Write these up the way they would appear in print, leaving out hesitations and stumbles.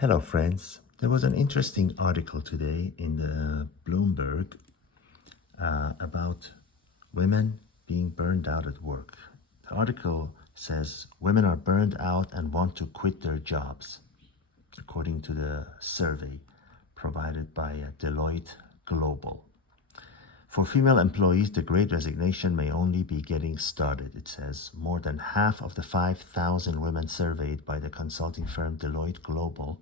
Hello, friends. There was an interesting article today in the Bloomberg about women being burned out at work. The article says women are burned out and want to quit their jobs, according to the survey provided by Deloitte Global. For female employees, the Great Resignation may only be getting started, it says. More than half of the 5,000 women surveyed by the consulting firm Deloitte Global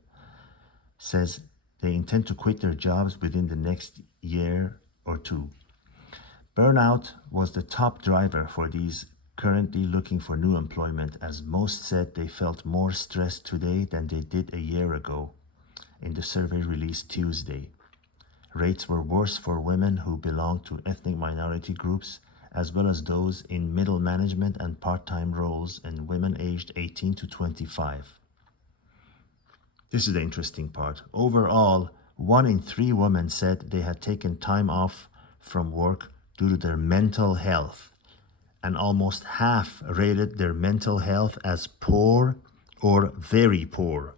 says they intend to quit their jobs within the next year or two. Burnout was the top driver for these currently looking for new employment, as most said they felt more stressed today than they did a year ago in the survey released Tuesday. Rates were worse for women who belong to ethnic minority groups, as well as those in middle management and part-time roles, and women aged 18 to 25. This is the interesting part. Overall, 1 in 3 women said they had taken time off from work due to their mental health, and almost half rated their mental health as poor or very poor.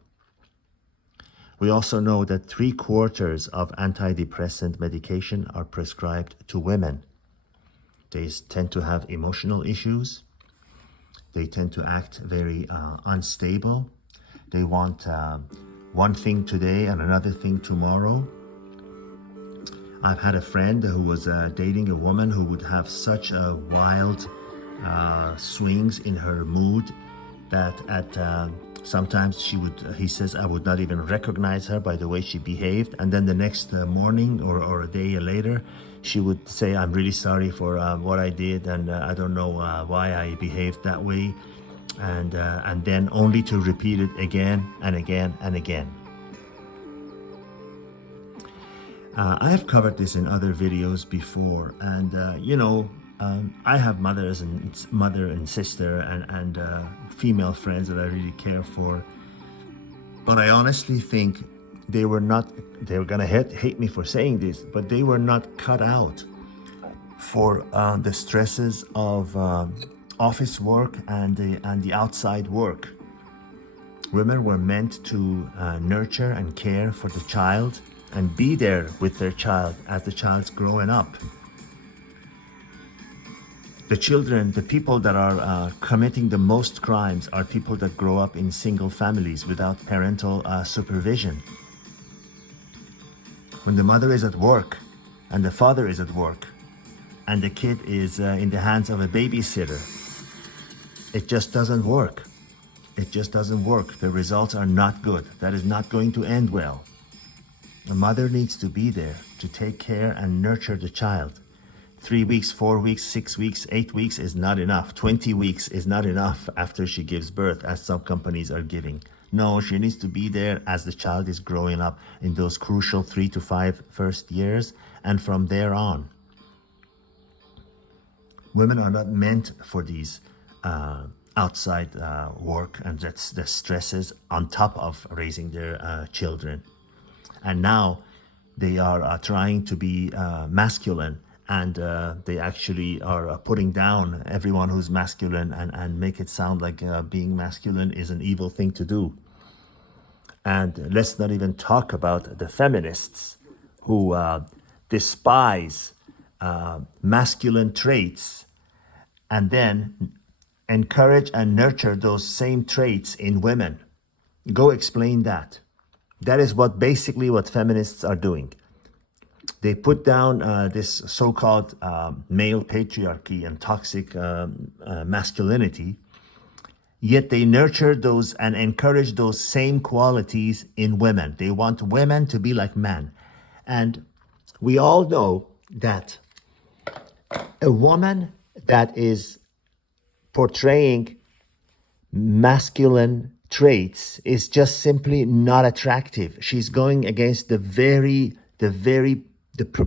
We also know that 3/4 of antidepressant medication are prescribed to women. They tend to have emotional issues. They tend to act very unstable. They want one thing today and another thing tomorrow. I've had a friend who was dating a woman who would have such wild swings in her mood that sometimes he says, I would not even recognize her by the way she behaved. And then the next morning or a day later, she would say, I'm really sorry for what I did, and I don't know why I behaved that way. And then only to repeat it again and again and again. I have covered this in other videos before, and I have mother and sister and female friends that I really care for, but I honestly think they were gonna hate me for saying this, but they were not cut out for the stresses of office work and the outside work. Women were meant to nurture and care for the child and be there with their child as the child's growing up. The children, the people that are committing the most crimes are people that grow up in single families without parental supervision. When the mother is at work and the father is at work and the kid is in the hands of a babysitter, it just doesn't work. It just doesn't work. The results are not good. That is not going to end well. The mother needs to be there to take care and nurture the child. 3 weeks, 4 weeks, 6 weeks, 8 weeks is not enough. 20 weeks is not enough after she gives birth, as some companies are giving. No, she needs to be there as the child is growing up in those crucial 3 to 5 first years, and from there on. Women are not meant for these outside work and that's the stresses on top of raising their children. And now they are trying to be masculine, and they actually are putting down everyone who's masculine and make it sound like being masculine is an evil thing to do. And let's not even talk about the feminists who despise masculine traits and then encourage and nurture those same traits in women. Go explain that. That is basically what feminists are doing. They put down this so-called male patriarchy and toxic masculinity, yet they nurture those and encourage those same qualities in women. They want women to be like men. And we all know that a woman that is portraying masculine traits is just simply not attractive. She's going against the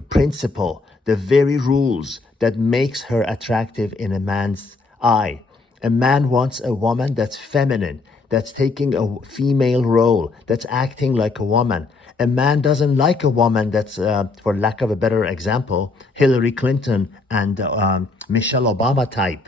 principle, the very rules that makes her attractive in a man's eye. A man wants a woman that's feminine, that's taking a female role, that's acting like a woman. A man doesn't like a woman that's, for lack of a better example, Hillary Clinton and Michelle Obama type.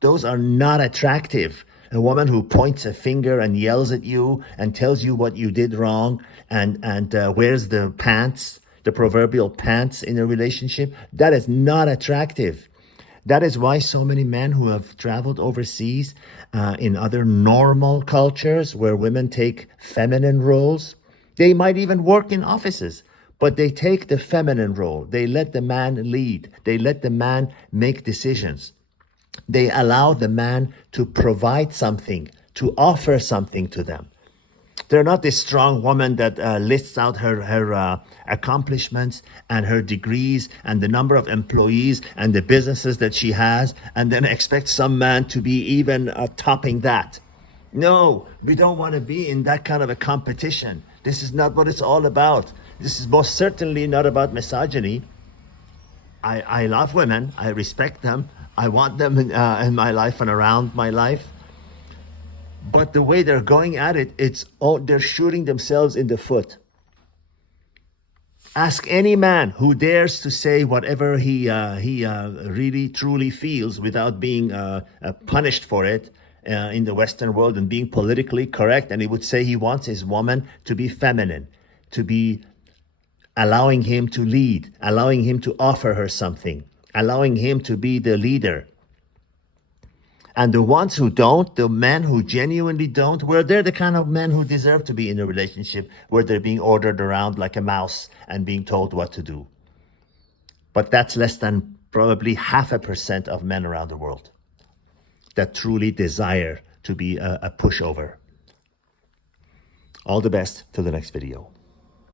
Those are not attractive. a woman who points a finger and yells at you and tells you what you did wrong and wears the pants, the proverbial pants in a relationship, that is not attractive. That is why so many men who have traveled overseas in other normal cultures where women take feminine roles, they might even work in offices, but they take the feminine role. They let the man lead. They let the man make decisions. They allow the man to provide something, to offer something to them. They're not this strong woman that lists out her accomplishments and her degrees and the number of employees and the businesses that she has, and then expects some man to be even topping that. No, we don't want to be in that kind of a competition. This is not what it's all about. This is most certainly not about misogyny. I love women. I respect them. I want them in my life and around my life. But the way they're going at it, they're shooting themselves in the foot. Ask any man who dares to say whatever he really truly feels without being punished for it in the Western world and being politically correct, and he would say he wants his woman to be feminine, to be allowing him to lead, allowing him to offer her something, allowing him to be the leader. And the ones who don't, the men who genuinely don't, well, they're the kind of men who deserve to be in a relationship where they're being ordered around like a mouse and being told what to do. But that's less than probably 0.5% of men around the world that truly desire to be a pushover. All the best till the next video.